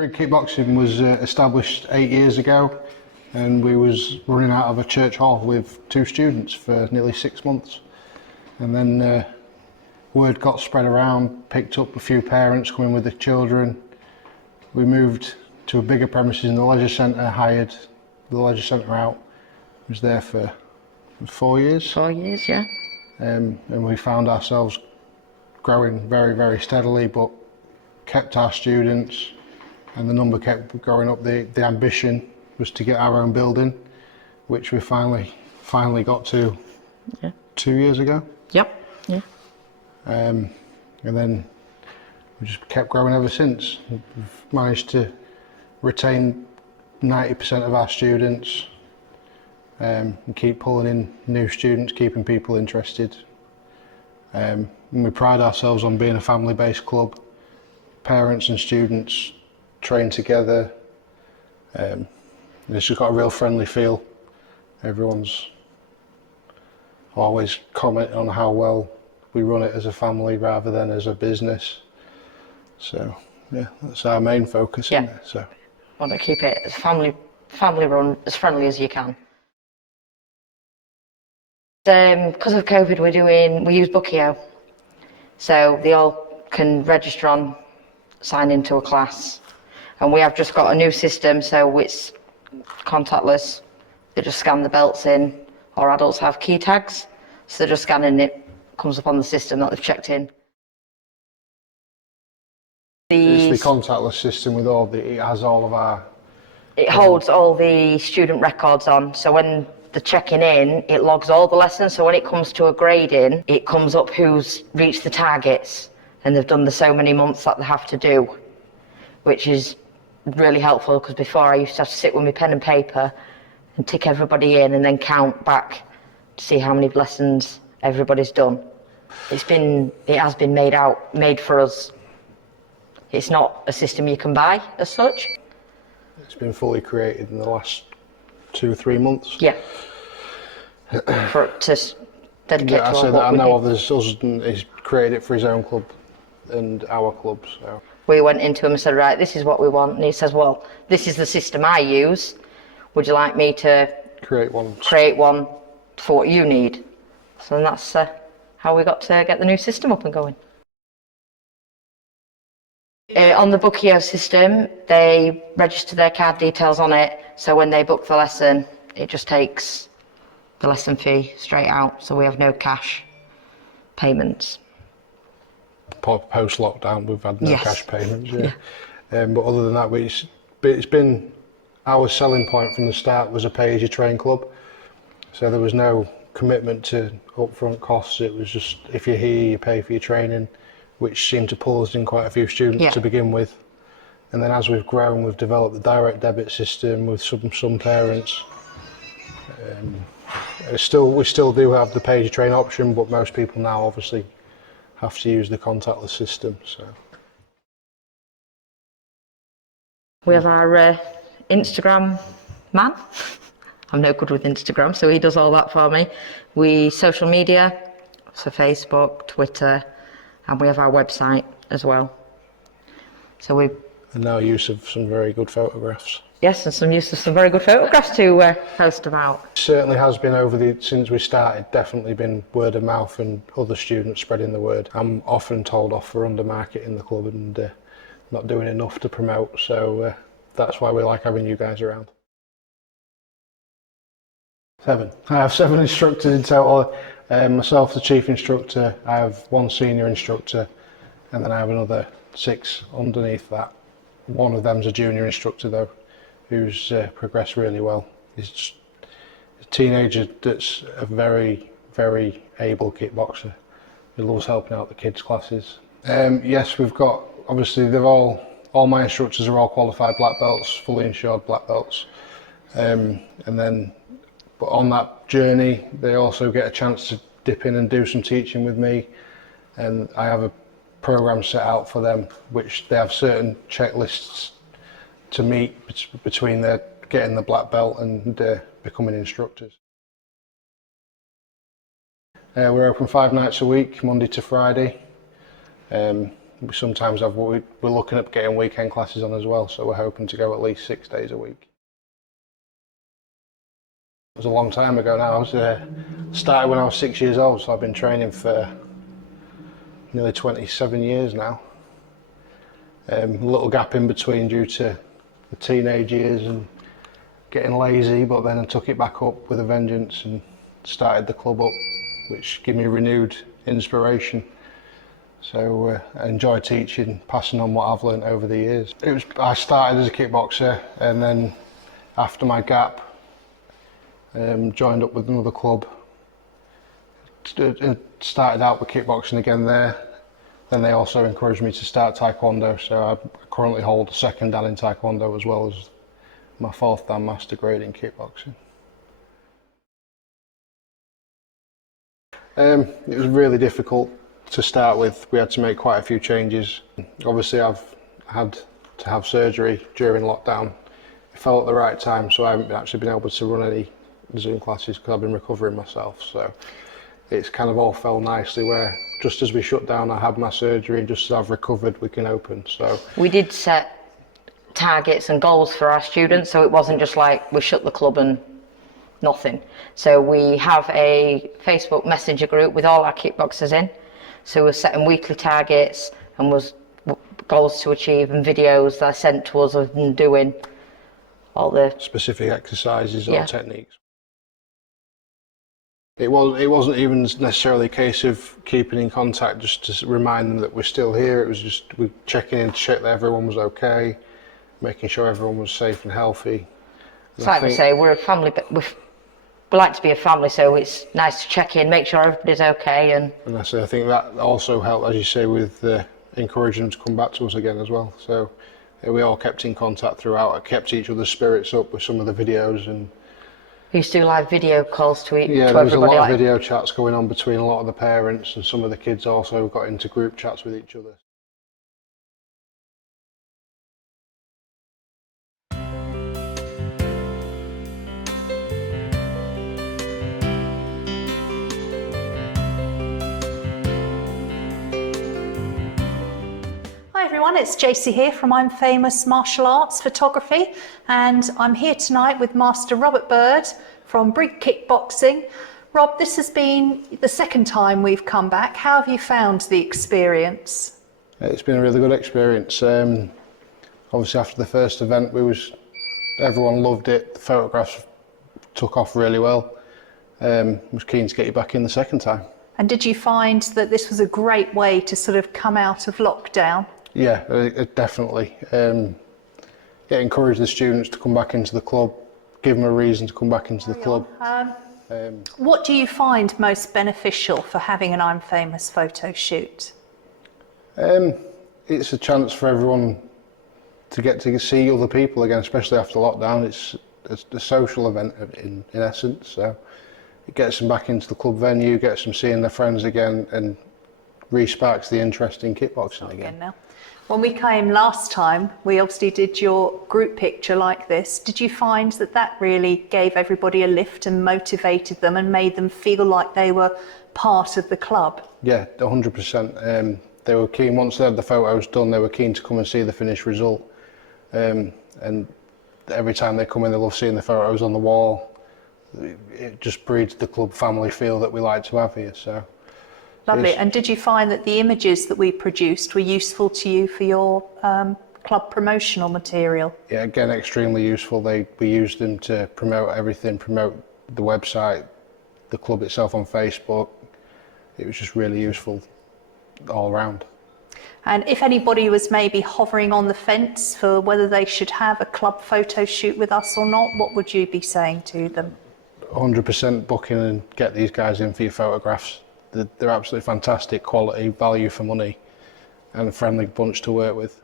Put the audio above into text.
Brigg Kickboxing was established 8 years ago, and we was running out of a church hall with 2 students for nearly 6 months. And then word got spread around, picked up a few parents coming with the children. We moved to a bigger premises in the leisure centre, hired the leisure centre out. Was there for 4 years. 4 years, yeah. And we found ourselves growing very, very steadily, but kept our students, and the number kept going up. The ambition was to get our own building, which we finally got to 2 years ago. Yep. Yeah. And then we just kept growing ever since. We've managed to retain 90% of our students, and keep pulling in new students, keeping people interested. And we pride ourselves on being a family-based club. Parents and students train together. It's just got a real friendly feel. Everyone's always commenting on how well we run it as a family rather than as a business. So yeah, that's our main focus in there. So want to keep it as family run, as friendly as you can. Because of COVID, we use Bookio, so they all can register on, sign into a class, and we have just got a new system, so it's contactless. They just scan the belts in. Our adults have key tags, so they're just scanning it, comes up on the system that they've checked in. It's the contactless system with it has all of our... It holds all the student records on, so when they're checking in, it logs all the lessons, so when it comes to a grading, it comes up who's reached the targets, and they've done the so many months that they have to do, which is really helpful, because before I used to have to sit with my pen and paper and tick everybody in and then count back to see how many lessons everybody's done. It has been made for us. It's not a system you can buy as such. It's been fully created in the last 2 or 3 months. Yeah. To dedicate to I said that I what we know do. of. His husband has created it for his own club and our club. So we went into him and said, right, this is what we want, and he says, well, this is the system I use. Would you like me to create one for what you need? So that's how we got to get the new system up and going. On the Bookio system, they register their card details on it, so when they book the lesson, it just takes the lesson fee straight out, so we have no cash payments. Post-lockdown, we've had no cash payments, but other than that, it's been our selling point from the start was a pay-as-you-train club, so there was no commitment to upfront costs. It was just, if you're here, you pay for your training, which seemed to pull us in quite a few students to begin with. And then as we've grown, we've developed the direct debit system with some parents. We still do have the pay-as-you-train option, but most people now obviously have to use the contactless system. So we have our Instagram man. I'm no good with Instagram, so he does all that for me. Social media, so Facebook, Twitter, and we have our website as well. So and now use of some very good photographs. Yes, and some use of some very good photographs to post about. It certainly has been since we started, definitely been word of mouth and other students spreading the word. I'm often told off for undermarketing the club and not doing enough to promote, so that's why we like having you guys around. 7. I have 7 instructors in total. Myself, the chief instructor, I have 1 senior instructor, and then I have another 6 underneath that. One of them's a junior instructor though, who's progressed really well. He's just a teenager that's a very, very able kickboxer. He loves helping out the kids' classes. Yes, we've got, obviously all my instructors are all qualified black belts, fully insured black belts. But on that journey, they also get a chance to dip in and do some teaching with me. And I have a program set out for them, which they have certain checklists to meet between their getting the black belt and becoming instructors. We're open 5 nights a week, Monday to Friday. we sometimes we're looking at getting weekend classes on as well, so we're hoping to go at least 6 days a week. It was a long time ago now. I was started when I was 6 years old, so I've been training for nearly 27 years now. A little gap in between due to the teenage years and getting lazy, but then I took it back up with a vengeance and started the club up, which gave me renewed inspiration. So I enjoy teaching, passing on what I've learned over the years. I started as a kickboxer, and then after my gap, joined up with another club. Started out with kickboxing again there. Then they also encouraged me to start Taekwondo, so I currently hold a second Dan in Taekwondo as well as my fourth Dan master grade in kickboxing. It was really difficult to start with. We had to make quite a few changes. Obviously I've had to have surgery during lockdown. It fell at the right time, so I haven't actually been able to run any Zoom classes because I've been recovering myself. So it's kind of all fell nicely where just as we shut down, I had my surgery, and just as I've recovered, we can open. So we did set targets and goals for our students, so it wasn't just like we shut the club and nothing. So we have a Facebook Messenger group with all our kickboxers in. So we're setting weekly targets and was goals to achieve and videos that are sent to us of them doing all the specific exercises or techniques. It wasn't even necessarily a case of keeping in contact just to remind them that we're still here. It was just we checking in to check that everyone was okay, making sure everyone was safe and healthy. It's like we say, we're a family, but we like to be a family, so it's nice to check in, make sure everybody's okay. And I think that also helped, as you say, with encouraging them to come back to us again as well. So we all kept in contact throughout. I kept each other's spirits up with some of the videos, and we used to do live video calls to everybody. Yeah, there was a lot of video chats going on between a lot of the parents, and some of the kids also got into group chats with each other. Hi everyone, it's JC here from I'm Famous Martial Arts Photography, and I'm here tonight with Master Robert Bird from Brigg Kickboxing. Rob, this has been the second time we've come back. How have you found the experience? It's been a really good experience. Obviously after the first event, everyone loved it. The photographs took off really well. Was keen to get you back in the second time. And did you find that this was a great way to sort of come out of lockdown? Yeah, definitely. It encouraged the students to come back into the club, give them a reason to come back into the club. What do you find most beneficial for having an I'm Famous photo shoot? It's a chance for everyone to get to see other people again, especially after lockdown. It's a social event in essence, so it gets them back into the club venue, gets them seeing their friends again, and re-sparks the interest in kickboxing again. Now, when we came last time, we obviously did your group picture like this. Did you find that really gave everybody a lift and motivated them and made them feel like they were part of the club? Yeah, 100%. They were keen, once they had the photos done, they were keen to come and see the finished result. And every time they come in, they love seeing the photos on the wall. It just breeds the club family feel that we like to have here. So. Lovely. And did you find that the images that we produced were useful to you for your club promotional material? Yeah, again, extremely useful. We used them to promote everything, promote the website, the club itself on Facebook. It was just really useful all around. And if anybody was maybe hovering on the fence for whether they should have a club photo shoot with us or not, what would you be saying to them? 100% book in and get these guys in for your photographs. They're absolutely fantastic quality, value for money, and a friendly bunch to work with.